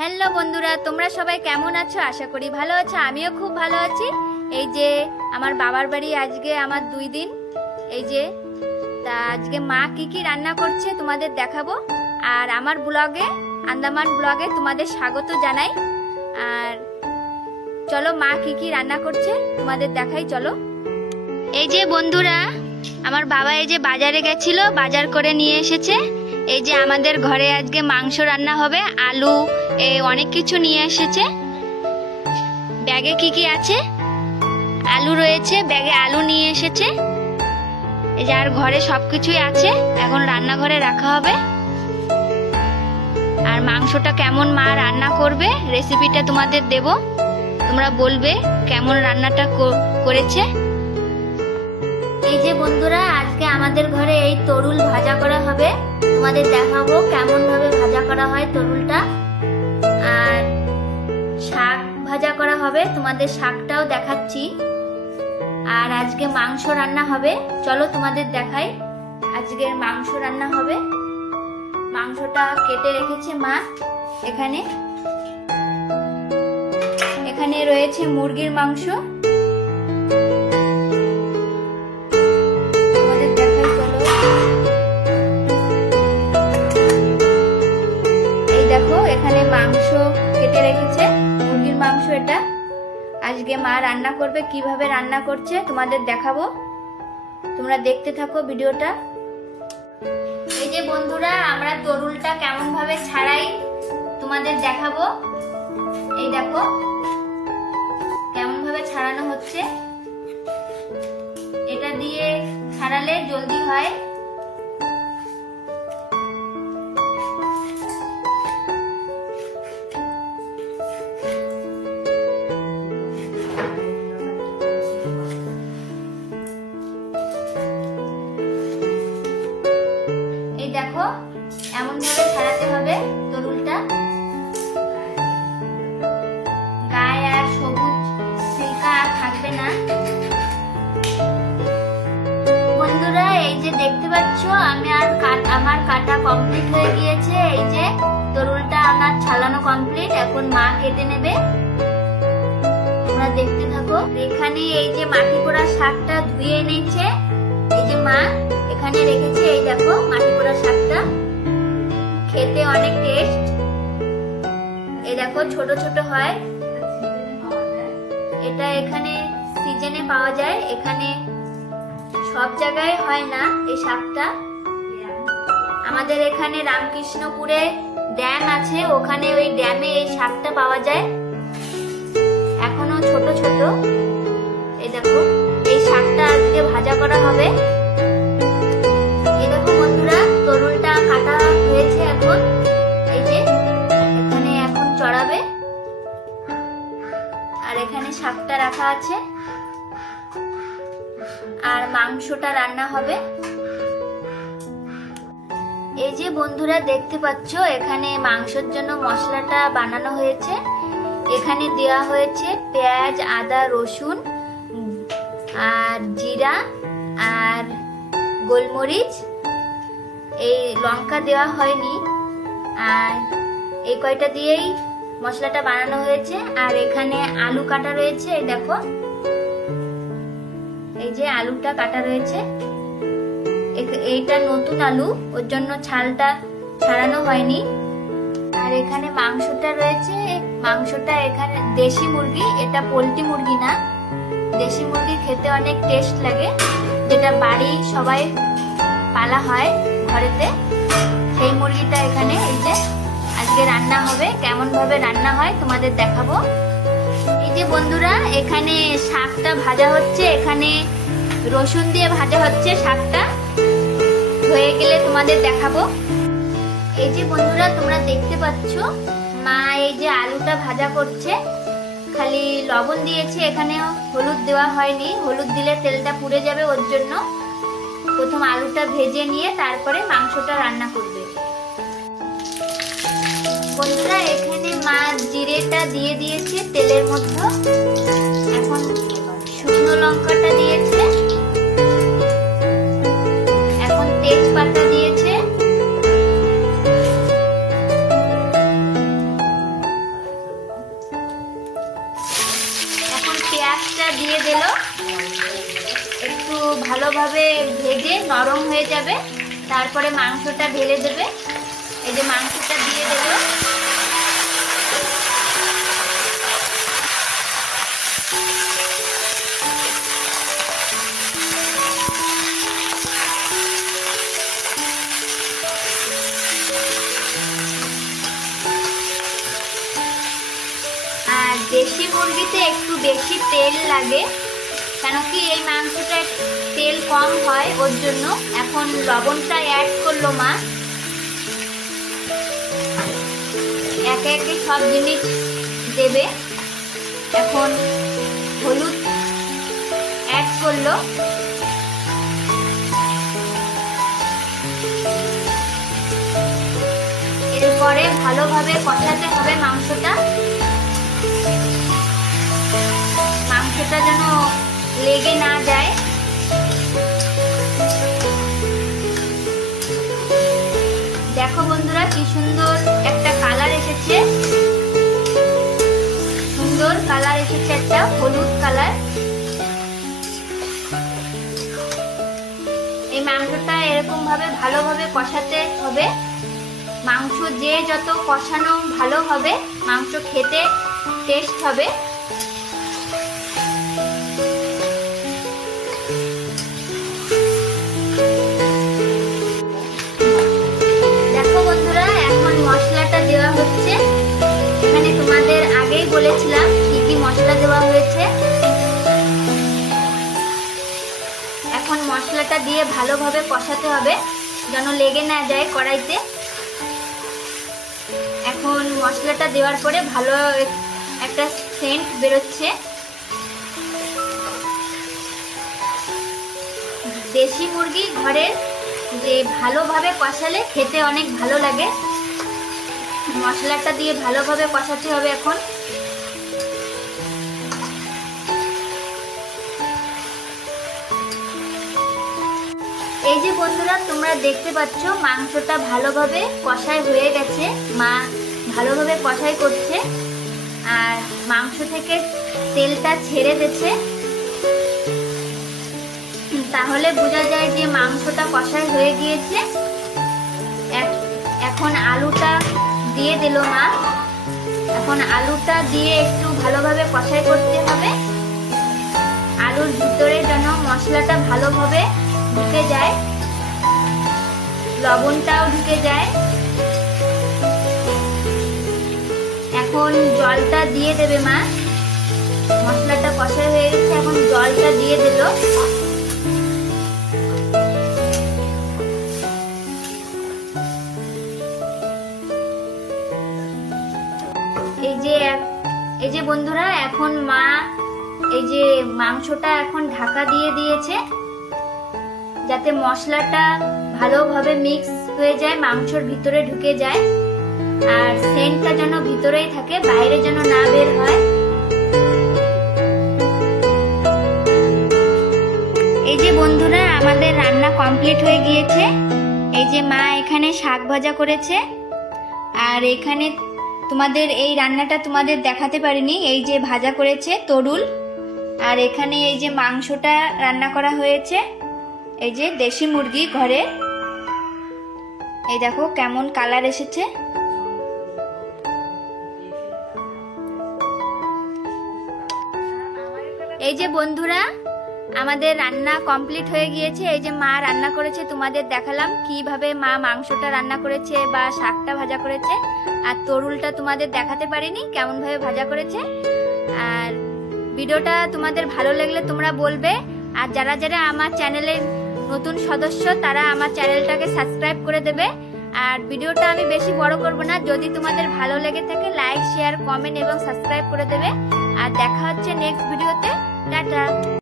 Hello বন্ধুরা, তোমরা সবাই কেমন আছো? আশা করি ভালো আছো। আমিও খুব ভালো আছি। এই যে আমার বাবার বাড়ি আজকে আমার 2 দিন। এই যে তা আজকে মা কি কি রান্না করছে তোমাদের দেখাবো। আর আমার ব্লগে, আন্দামান ব্লগে তোমাদের স্বাগত জানাই। আর চলো মা কি কি রান্না করছে তোমাদের দেখাই, চলো। এই যে বন্ধুরা, আমার বাবা এই যে বাজারে গেছিল, বাজার করে নিয়ে এসেছে। এই যে আমাদের ঘরে আজকে মাংস রান্না হবে, আলু অনেক কিছু নিয়ে এসেছে। ব্যাগে কি কি আছে? আলু রয়েছে, ব্যাগে আলু নিয়ে এসেছে। এই যে আর ঘরে সবকিছুই আছে, এখন রান্নাঘরে রাখা হবে। আর মাংসটা কেমন মা রান্না করবে রেসিপিটা তোমাদের দেব, তোমরা বলবে কেমন রান্নাটা করেছে। এই যে বন্ধুরা, আজকে আমাদের ঘরে এই তরুল ভাজা করা হবে, তোমাদের দেখাবো কেমন ভাবে ভাজা করা হয় তরুলটা। আর শাক ভাজা করা হবে, তোমাদের শাকটাও দেখাচ্ছি। আর আজকে মাংস রান্না হবে, চলো তোমাদের দেখাই। আজকের মাংস রান্না হবে। মাংসটা কেটে রেখেছে মা। এখানে এখানে রয়েছে মুরগির মাংস। দেখো এখানে মাংস কেটে রেখেছে, মুরগির মাংস এটা। আজকে মা রান্না করবে, কিভাবে রান্না করছে তোমাদের দেখাবো, তোমরা দেখতে থাকো ভিডিওটা। এই যে বন্ধুরা, আমরা তরুলটা কেমন ভাবে ছাড়াই তোমাদের দেখাবো। এই দেখো কেমন ভাবে ছাড়ানো হচ্ছে। এটা দিয়ে ছাড়ালে জলদি হয়। দেখো এমন ভাবে ছাড়াতে হবে তরুলটা, গায়ে আর সবুজ সিল্কা আর থাকবে না। বন্ধুরা এই যে দেখতে পাচ্ছ, আমার কাটা কমপ্লিট হয়ে গিয়েছে। এই যে তরুলটা আমার ছাড়ানো কমপ্লিট, এখন মা কেটে নেবে, তোমরা দেখতে থাকো। এখানে এই যে মাটি পোড়া শাকটা ধুয়ে নিয়েছে, এই যে মা এখানে রেখেছে। এই দেখো মাটি পোড়া শাকটা, খেতে অনেক টেস্ট। এই দেখো ছোট ছোট হয়, এটা এখানে সিজনে পাওয়া যায়, এখানে সব জায়গায় হয় না এই শাকটা। আমাদের এখানে রামকৃষ্ণপুরে ড্যাম আছে, ওখানে ওই ড্যামে এই শাকটা পাওয়া যায়, এখনো ছোট ছোট। এই দেখো এই শাকটা আজকে ভাজা করা হবে। বন্ধুরা তরুলটা কাটা হয়েছে, এখন এই যে এখানে এখন চড়াবে। আর এখানে শাকটা রাখা আছে, আর মাংসটা রান্না হবে। এই যে বন্ধুরা দেখতে পাচ্ছ, এখানে মাংসের জন্য মশলাটা বানানো হয়েছে। এখানে দেওয়া হয়েছে পেঁয়াজ, আদা, রসুন আর জিরা আর গোলমরিচ, এই লঙ্কা দেওয়া হয়নি। আর এই কয়টা দিয়েই মশলাটা বানানো হয়েছে। আর এখানে আলু কাটা রয়েছে, এই দেখো এই যে আলুটা কাটা রয়েছে। এইটা নতুন আলু, ওর জন্য ছালটা ছাড়ানো হয়নি। আর এখানে মাংসটা রয়েছে, মাংসটা এখানে দেশি মুরগি, এটা পোল্ট্রি মুরগি না। দেশি মুরগি খেতে অনেক টেস্ট লাগে, যেটা বাড়ি সবাই পালা হয় ঘরেতে, সেই মুরগিটা এখানে এই যে আজকে রান্না হবে। কেমন ভাবে রান্না হয় তোমাদের দেখাবো। এই যে বন্ধুরা, এখানে শাকটা ভাজা হচ্ছে, এখানে রসুন দিয়ে ভাজা হচ্ছে শাকটা, হয়ে গেলে তোমাদের দেখাবো। এই যে বন্ধুরা তোমরা দেখতে পাচ্ছ, মা এই যে আলুটা ভাজা করছে, খালি লবণ দিয়েছে, এখানে হলুদ দেওয়া হয়নি। হলুদ দিলে তেলটা পুড়ে যাবে, ওর জন্য প্রথম আলুটা ভেজে নিয়ে তারপরে মাংসটা রান্না করবে। বন্ধুরা এখানে মা জিরেটা দিয়ে দিয়েছে তেলের মধ্যে, এখন শুকনো লঙ্কাটা দিয়েছে, এখন তেজপাতা দিয়েছে, দিয়ে দিল, একটু ভালোভাবে ভেজে নরম হয়ে যাবে, তারপরে মাংসটা ঢেলে দেবে। এই যে মাংসটা দিয়ে দিল, আর দেশি মুরগিতে একটু বেশি তেল লাগে, কেন কি এই মাংসটা তেল কম হয়, ওর জন্য। এখন লবণটা অ্যাড করলো মা, একে একে সব জিনিস দেবে। এখন হলুদ অ্যাড করলো, এরপরে ভালোভাবে কষাতে হবে মাংসটা যেন লেগে না যায়। দেখো বন্ধুরা কি সুন্দর একটা কালার এসেছে, সুন্দর কালার এসেছে, একটা হলুদ কালার। এই মাংসটা এরকম ভাবে ভালোভাবে কষাতে হবে। মাংস যে যত কষানো ভালো হবে, মাংস খেতে টেস্ট হবে। দেখো বন্ধুরা এখন মশলাটা দেওয়া হচ্ছে। এখানে তোমাদের আগেই বলেছিলাম কি কি মশলা দেওয়া হয়েছে। এখন মশলাটা দিয়ে ভালোভাবে কষাতে হবে যেন লেগে না যায় কড়াইতে। এখন মশলাটা দেওয়ার পরে ভালো একটা সেন্ট বেরোচ্ছে। দেশি মুরগি ঘরের যে ভালোভাবে কষালে খেতে অনেক ভালো লাগে। মশলাটা দিয়ে ভালোভাবে কষাতে হবে এখন। এই যে বন্ধুরা তোমরা দেখতে পাচ্ছ মাংসটা ভালোভাবে কষাই হয়ে গেছে, মা ভালোভাবে কষাই করছে আর মাংস থেকে তেলটা ছেড়ে দিচ্ছে, তাহলে বোঝা যায় যে মাংসটা কষাই হয়ে গিয়েছে। এখন আলুটা দিয়ে দিল মা। এখন আলুটা দিয়ে একটু ভালোভাবে কষাই করতে হবে। আলুর ভিতরে যেন মশলাটা ভালোভাবে ঢুকে যায়, লবণটাও ঢুকে যায়। এখন জলটা দিয়ে দেবে মা। মশলাটা কষাই হয়ে গেছে, এখন জলটা দিয়ে দিল। এই যে বন্ধুরা এখন মা এই যে মাংসটা এখন ঢাকা দিয়ে দিয়েছে যাতে মশলাটা ভালোভাবে মিক্স হয়ে যায়, মাংসর ভিতরে ঢুকে যায় আর সেন্টটা যেন ভিতরেই থাকে, বাইরে যেন না বের হয়। এই যে বন্ধুরা আমাদের রান্না কমপ্লিট হয়ে গিয়েছে। এই যে মা এখানে শাক ভাজা করেছে আর এখানে তোমাদের এই রান্নাটা তোমাদের দেখাতে পারিনি, এই যে ভাজা করেছে তরুল আর এখানে এই যে মাংসটা রান্না করা হয়েছে, এই যে দেশি মুরগি ঘরে। এই দেখো কেমন কালার এসেছে। এই যে বন্ধুরা আমাদের রান্না কমপ্লিট হয়ে গিয়েছে। এই যে মা রান্না করেছে, তোমাদের দেখালাম কিভাবে মা মাংসটা রান্না করেছে বা শাকটা ভাজা করেছে। আর তরুলটা তোমাদের দেখাতে পারিনি কেমন ভাবে ভাজা করেছে। আর ভিডিওটা তোমাদের ভালো লাগলে তোমরা বলবে, আর যারা যারা আমার চ্যানেলের নতুন সদস্য তারা আমার চ্যানেলটাকে সাবস্ক্রাইব করে দেবে। আর ভিডিওটা আমি বেশি বড় করব না, যদি তোমাদের ভালো লেগে থাকে লাইক শেয়ার কমেন্ট এবং সাবস্ক্রাইব করে দেবে। আর দেখা হচ্ছে নেক্সট ভিডিওতে। টাটা।